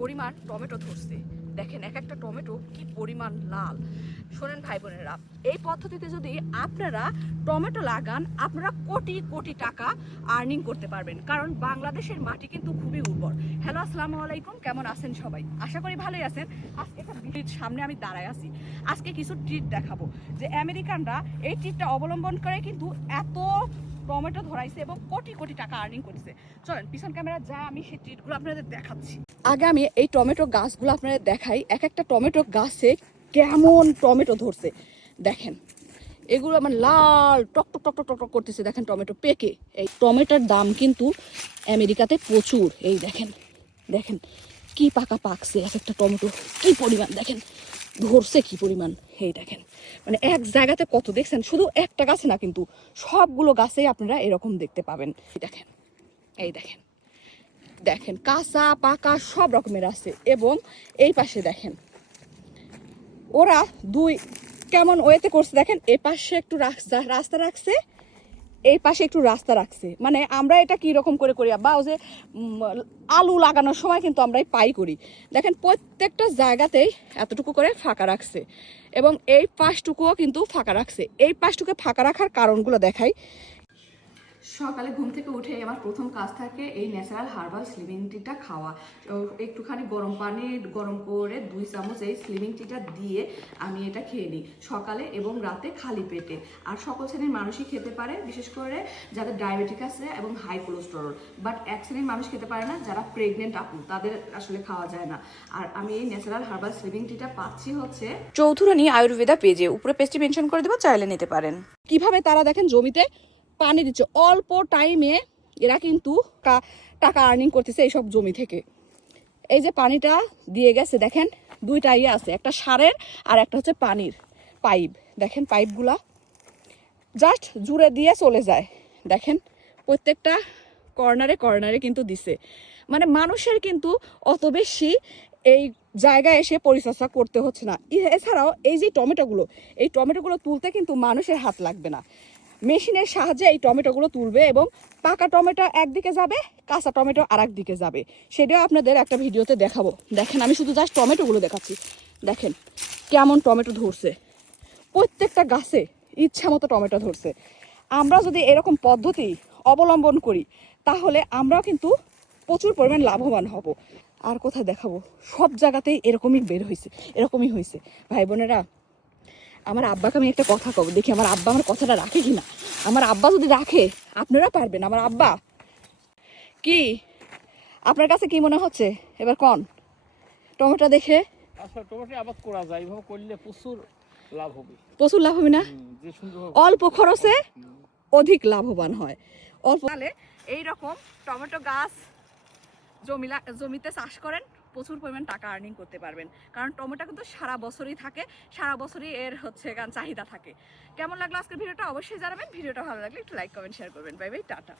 পরিমাণ টমেটো ধরছে। দেখেন এক একটা টমেটো কি পরিমাণ লাল। শোনেন ভাই বোনেরা, এই পদ্ধতিতে যদি আপনারা টমেটো লাগান আপনারা কোটি কোটি টাকা আর্নিং করতে পারবেন, কারণ বাংলাদেশের মাটি কিন্তু খুবই উর্বর। হ্যালো, আসসালামু আলাইকুম, কেমন আছেন সবাই? আশা করি ভালোই আছেন। আজকে একটা ভিডিওর সামনে আমি দাঁড়ায় আছি, আজকে কিছু ট্রিট দেখাবো যে আমেরিকানরা এই ট্রিটটা অবলম্বন করে কিন্তু এত টমেটো ধরাইছে এবং কোটি কোটি টাকা আর্নিং করেছে। চলেন পিছন ক্যামেরা যা আমি সেই ট্রিটগুলো আপনাদের দেখাচ্ছি। আগে আমি এই টমেটো গাছগুলো আপনাদের দেখাই, এক একটা টমেটো গাছে কেমন টমেটো ধরছে। দেখেন এগুলো আমার লাল টক টক টক টক টক করতেছে। দেখেন টমেটো পেকে। এই টমেটোর দাম কিন্তু আমেরিকাতে প্রচুর। এই দেখেন দেখেন কি পাকা পাকছে এক একটা টমেটো, কি পরিমাণ দেখেন ধরছে কি পরিমাণ। এই দেখেন মানে এক জায়গাতে কত দেখছেন, শুধু একটা গাছে না কিন্তু সবগুলো গাছেই আপনারা এরকম দেখতে পাবেন। দেখেন এই দেখেন দেখেন কাঁচা পাকা সব রকমের আছে। এবং এই পাশে দেখেন ওরা দুই কেমন ওয়েতে করছে। দেখেন এই পাশে একটু রাস্তা রাখছে, এই পাশে একটু রাস্তা রাখছে। মানে আমরা এটা কি রকম করে করি বা যে আলু লাগানোর সময় কিন্তু আমরাই পাই করি। দেখেন প্রত্যেকটা জায়গাতেই এতটুকু করে ফাঁকা রাখছে এবং এই পাশটুকুও কিন্তু ফাঁকা রাখছে। এই পাশটুকু ফাঁকা রাখার কারণগুলো দেখাই। সকালে ঘুম থেকে উঠে আমার প্রথম কাজ থাকে এই ন্যাচারাল হার্বাল স্লিমিং টিটা খাওয়া। একটুখানি গরম পানি গরম করে 2 চামচ এই স্লিমিং টিটা দিয়ে আমি এটা খেয়ে নিই সকালে এবং রাতে খালি পেটে। আর সকল শ্রেণীর মানুষই খেতে পারে, বিশেষ করে যাদের ডায়াবেটিক আছে এবং হাই কোলেস্টেরল। বাট এক শ্রেণীর মানুষ খেতে পারে না, যারা প্রেগনেন্ট আপু, তাদের আসলে খাওয়া যায় না। আর আমি এই ন্যাচারাল হার্বাল স্লিমিং টিটা পাচ্ছি হচ্ছে চৌধুরানী আয়ুর্বেদা পেজে, উপরে পেজটি মেনশন করে দেবো, চাইলে নিতে পারেন। কিভাবে তারা দেখেন জমিতে পানি দিচ্ছে অল্প টাইমে, এরা কিন্তু টাকা আর্নিং করতেছে এইসব জমি থেকে। এই যে পানিটা দিয়ে গেছে দেখেন দুইটা ইয়ে আছে, একটা সারের আর একটা হচ্ছে পানির পাইপ। দেখেন পাইপগুলা জাস্ট জুড়ে দিয়ে চলে যায়। দেখেন প্রত্যেকটা কর্নারে কর্নারে কিন্তু দিছে। মানে মানুষের কিন্তু অত বেশি এই জায়গায় এসে পরিচর্যা করতে হচ্ছে না। এছাড়াও এই যে টমেটোগুলো, এই টমেটোগুলো তুলতে কিন্তু মানুষের হাত লাগবে না, মেশিনের সাহায্যে এই টমেটোগুলো তুলবে এবং পাকা টমেটো একদিকে যাবে, কাঁচা টমেটো আর একদিকে যাবে। সেটাও আপনাদের একটা ভিডিওতে দেখাবো। দেখেন আমি শুধু জাস্ট টমেটোগুলো দেখাচ্ছি। দেখেন কেমন টমেটো ধরছে, প্রত্যেকটা গাছে ইচ্ছা মতো টমেটো ধরছে। আমরা যদি এরকম পদ্ধতি অবলম্বন করি তাহলে আমরাও কিন্তু প্রচুর পরিমাণ লাভবান হব। আর কোথায় দেখাবো, সব জায়গাতেই এরকমই বের হয়েছে, এরকমই হয়েছে। ভাই বোনেরা, আমার আব্বাকে আমি একটা কথা কব, দেখি আমার আব্বা আমার কথাটা রাখে কিনা। আমার আব্বা যদি রাখে আপনারা পারবেন। আমার আব্বা কি আপনার কাছে কি মনে হচ্ছে এবার কোন টমেটো দেখে? আচ্ছা, টমেটো আবাদ করা যায়, এভাবে করলে প্রচুর লাভ হবে। প্রচুর লাভ হবে না? যে সুন্দর অল্প খরচে অধিক লাভবান হয়। অল্প এইরকম টমেটো গাছ জমিতে চাষ করেন, প্রচুর পরিমাণ টাকা আর্নিং করতে পারবেন। কারণ টমেটো কিন্তু সারা বছরই থাকে, সারা বছরই এর হচ্ছে চাহিদা থাকে। কেমন লাগলো আজকের ভিডিওটা অবশ্যই জানাবেন। ভিডিওটা ভালো লাগলে একটু লাইক কমেন্ট শেয়ার করবেন। Bye bye, tata.